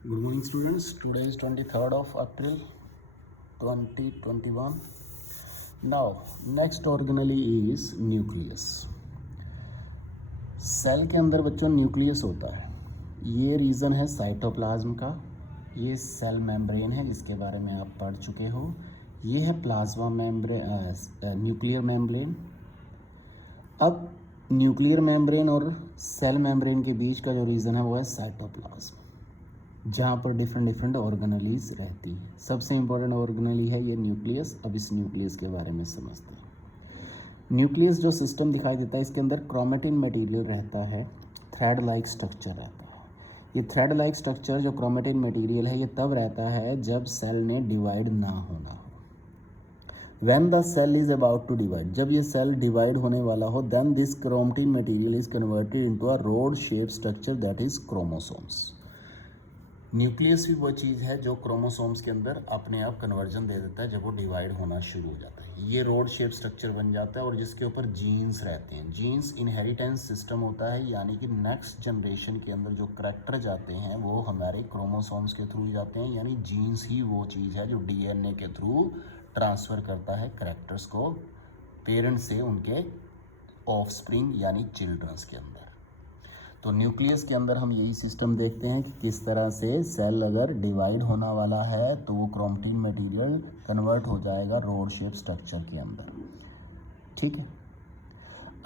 Good morning, students. Today is 23rd of April 2021. Now, next organelle is nucleus. Cell के अंदर बच्चों nucleus होता है. ये रीज़न है साइटोप्लाज्म का. ये सेल मेम्ब्रेन है जिसके बारे में आप पढ़ चुके हो. ये है प्लाज्मा मेम्ब्रेन, न्यूक्लियर मेम्ब्रेन. अब न्यूक्लियर मेम्ब्रेन और सेल मेम्ब्रेन के बीच का जो रीज़न है वो है साइटोप्लाज्म, जहाँ पर डिफरेंट ऑर्गेनेलीज रहती हैं. सबसे इम्पोर्टेंट ऑर्गेनेली है ये न्यूक्लियस. अब इस न्यूक्लियस के बारे में समझते हैं. न्यूक्लियस जो सिस्टम दिखाई देता है, इसके अंदर क्रोमेटिन मटेरियल रहता है, थ्रेड लाइक स्ट्रक्चर रहता है. ये थ्रेड लाइक स्ट्रक्चर जो क्रोमेटिन मटेरियल है ये तब रहता है जब सेल ने डिवाइड ना होना हो. When the cell is about to divide, जब ये सेल डिवाइड होने वाला हो, then this chromatin material is converted into a rod shaped structure that is chromosomes. Nucleus भी वो चीज़ है जो क्रोमोसोम्स के अंदर अपने आप कन्वर्जन दे देता है जब वो डिवाइड होना शुरू हो जाता है. ये रोड शेप स्ट्रक्चर बन जाता है और जिसके ऊपर जीन्स रहते हैं. जीन्स इनहेरिटेंस सिस्टम होता है, यानी कि नेक्स्ट जनरेशन के अंदर जो करैक्टर जाते हैं वो हमारे क्रोमोसोम्स के थ्रू ही जाते हैं. यानी जीन्स ही वो चीज़ है जो डीएनए के थ्रू ट्रांसफ़र करता है करैक्टर्स को पेरेंट्स से उनके ऑफस्प्रिंग यानी चिल्ड्रंस के अंदर. तो न्यूक्लियस के अंदर हम यही सिस्टम देखते हैं कि किस तरह से सेल अगर डिवाइड होने वाला है तो वो क्रोमेटिन मटेरियल कन्वर्ट हो जाएगा रोड शेप स्ट्रक्चर के अंदर. ठीक है.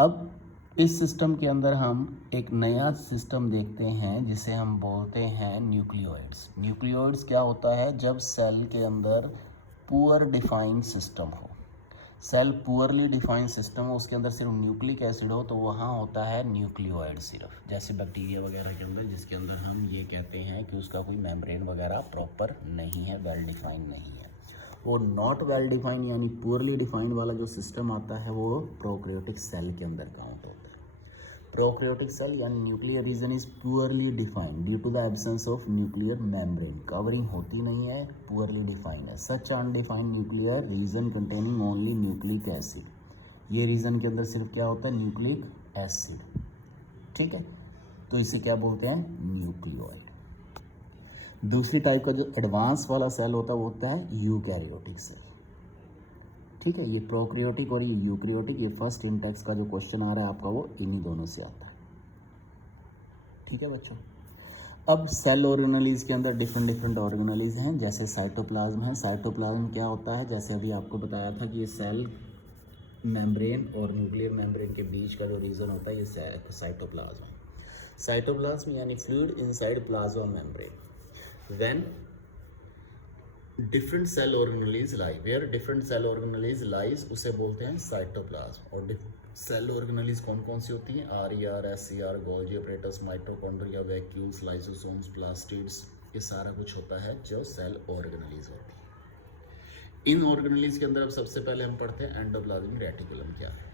अब इस सिस्टम के अंदर हम एक नया सिस्टम देखते हैं जिसे हम बोलते हैं न्यूक्लियोइड्स. न्यूक्लियोइड्स क्या होता है? जब सेल के अंदर पुअर डिफाइंड सिस्टम हो, सेल पुअरली डिफाइंड सिस्टम हो, उसके अंदर सिर्फ न्यूक्लिक एसिड हो, तो वहाँ होता है न्यूक्लियोइड सिर्फ. जैसे बैक्टीरिया वगैरह के अंदर, जिसके अंदर हम ये कहते हैं कि उसका कोई मेम्ब्रेन वगैरह प्रॉपर नहीं है, वेल डिफाइंड नहीं है. वो नॉट वेल डिफाइंड यानी पुअरली डिफाइंड वाला जो सिस्टम आता है वो प्रोकैरियोटिक सेल के अंदर काउंट होता है. प्रोकैरियोटिक सेल यानी nuclear region is poorly defined due to the absence of nuclear membrane. Covering होती नहीं है, पुअरली डिफाइंड है. Such undefined nuclear region containing only nucleic acid. ये रीजन के अंदर सिर्फ क्या होता है? Nucleic acid. ठीक है. तो इसे क्या बोलते हैं? न्यूक्लियोइड. दूसरी टाइप का जो एडवांस वाला सेल होता है वो होता है यूकैरियोटिक सेल. ठीक है. ये प्रोकैरियोटिक और ये यूकैरियोटिक, ये फर्स्ट इंटेक्स का जो क्वेश्चन आ रहा है आपका वो इन्हीं दोनों से आता है. ठीक है बच्चों. अब सेल ऑर्गेनेलीज के अंदर डिफरेंट ऑर्गेनेलीज हैं. जैसे साइटोप्लाज्म है. साइटोप्लाज्म क्या होता है? जैसे अभी आपको बताया था कि ये सेल मेम्ब्रेन और न्यूक्लियर मेम्ब्रेन के बीच का जो रीजन होता है ये साइटोप्लाज्म है. साइटोप्लाज्म यानी fluid inside plasma membrane. When different cell organelles lie, where different cell organelles lies, उसे बोलते हैं साइटोप्लाज्म. और सेल ऑर्गेनेलीज कौन कौन सी होती हैं? R S C R, Golgi apparatus, mitochondria, vacuoles, lysosomes, plastids, ये सारा कुछ होता है जो सेल ऑर्गेनेलीज होती है. इन ऑर्गेनेलीज के अंदर अब सबसे पहले हम पढ़ते हैं एंडोप्लाज्मिक रेटिकुलम क्या है.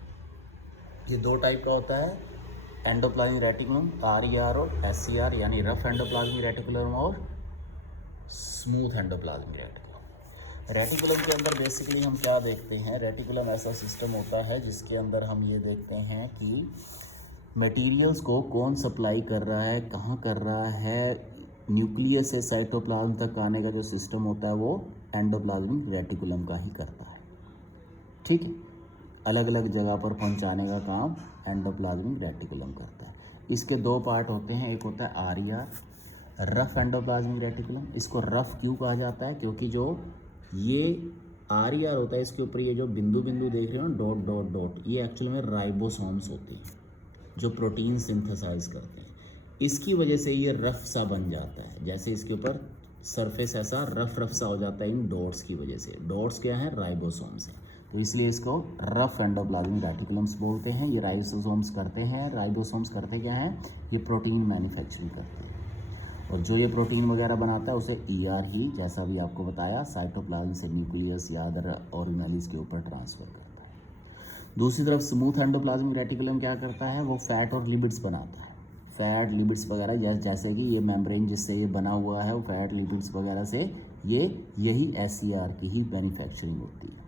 ये दो टाइप का होता है. एंडोप्लाज्मिक रेटिकुलम आर और एस सी आर यानी रफ एंडोप्लाज्मिक रेटिकुलम और स्मूथ एंडोप्लाज्मिक रेटिकुलम. रेटिकुलम के अंदर बेसिकली हम क्या देखते हैं? रेटिकुलम ऐसा सिस्टम होता है जिसके अंदर हम ये देखते हैं कि मटेरियल्स को कौन सप्लाई कर रहा है, कहाँ कर रहा है. न्यूक्लियस से साइटोप्लाज्म तक आने का जो सिस्टम होता है वो एंडोप्लाज्मिक रेटिकुलम का ही करता है. ठीक है. अलग अलग जगह पर पहुंचाने का काम एंडोप्लाज्मिक रेटिकुलम करता है. इसके दो पार्ट होते हैं. एक होता है आर, रफ एंडोप्लाज्मिक रेटिकुलम. इसको रफ क्यों कहा जाता है? क्योंकि जो ये आर होता है इसके ऊपर ये जो बिंदु बिंदु देख रहे हो ना, डॉट डॉट डॉट, ये एक्चुअल में राइबोसोम्स होते हैं जो प्रोटीन सिंथेसाइज करते हैं. इसकी वजह से ये रफ सा बन जाता है. जैसे इसके ऊपर सरफेस ऐसा रफ सा हो जाता है इन डॉट्स की वजह से. डॉट्स क्या है? राइबोसोम्स हैं. तो इसलिए इसको रफ एंडोप्लाज्मिक रेटिकुलम्स बोलते हैं. ये राइबोसोम्स करते हैं. राइबोसोम्स करते क्या हैं? ये प्रोटीन मैन्युफैक्चरिंग करते हैं. और जो ये प्रोटीन वगैरह बनाता है उसे ईआर ही, जैसा भी आपको बताया, साइटोप्लाज्म से न्यूक्लियस या अदर ऑर्गेनेलीज के ऊपर ट्रांसफ़र करता है. दूसरी तरफ स्मूथ एंडोप्लाज्मिक रेटिकुलम क्या करता है? वो फैट और लिपिड्स बनाता है. फैट लिपिड्स वगैरह जैसे कि ये मेम्ब्रेन जिससे ये बना हुआ है वो फैट लिपिड्स वगैरह से ये यही एस की ही मैन्युफैक्चरिंग होती है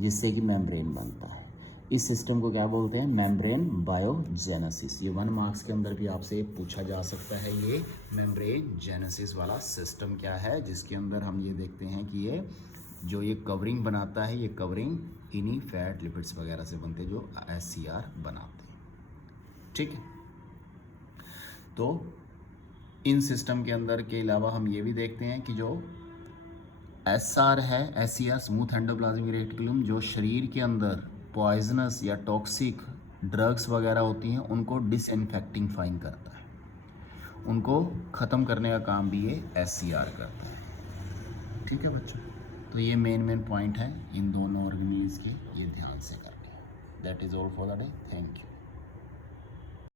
जिससे कि मेम्ब्रेन बनता है. इस सिस्टम को क्या बोलते हैं? Membrane biogenesis. ये 1 मार्क्स के अंदर भी आपसे पूछा जा सकता है। ये मेम्ब्रेन जेनेसिस वाला सिस्टम क्या है, जिसके अंदर हम ये देखते हैं कि ये जो ये कवरिंग बनाता है, ये कवरिंग इन्हीं फैट लिपिड्स वगैरह से बनते हैं जो SCR बनाते हैं। ठीक है, तो इन सिस्टम के अंदर के अलावा हम ये भी देखते हैं कि जो SR है, SCR स्मूथ एंडोप्लाज्मिक रेटिकुलम, जो शरीर के अंदर पॉइजनस या टॉक्सिक ड्रग्स वगैरह होती हैं उनको डिसइंफेक्टिंग फाइन करता है, उनको ख़त्म करने का काम भी ये SCR करता है। ठीक है बच्चों, तो ये मेन पॉइंट है इन दोनों ऑर्गेनेल्स की, ये ध्यान से करके। That is all for the day. Thank you.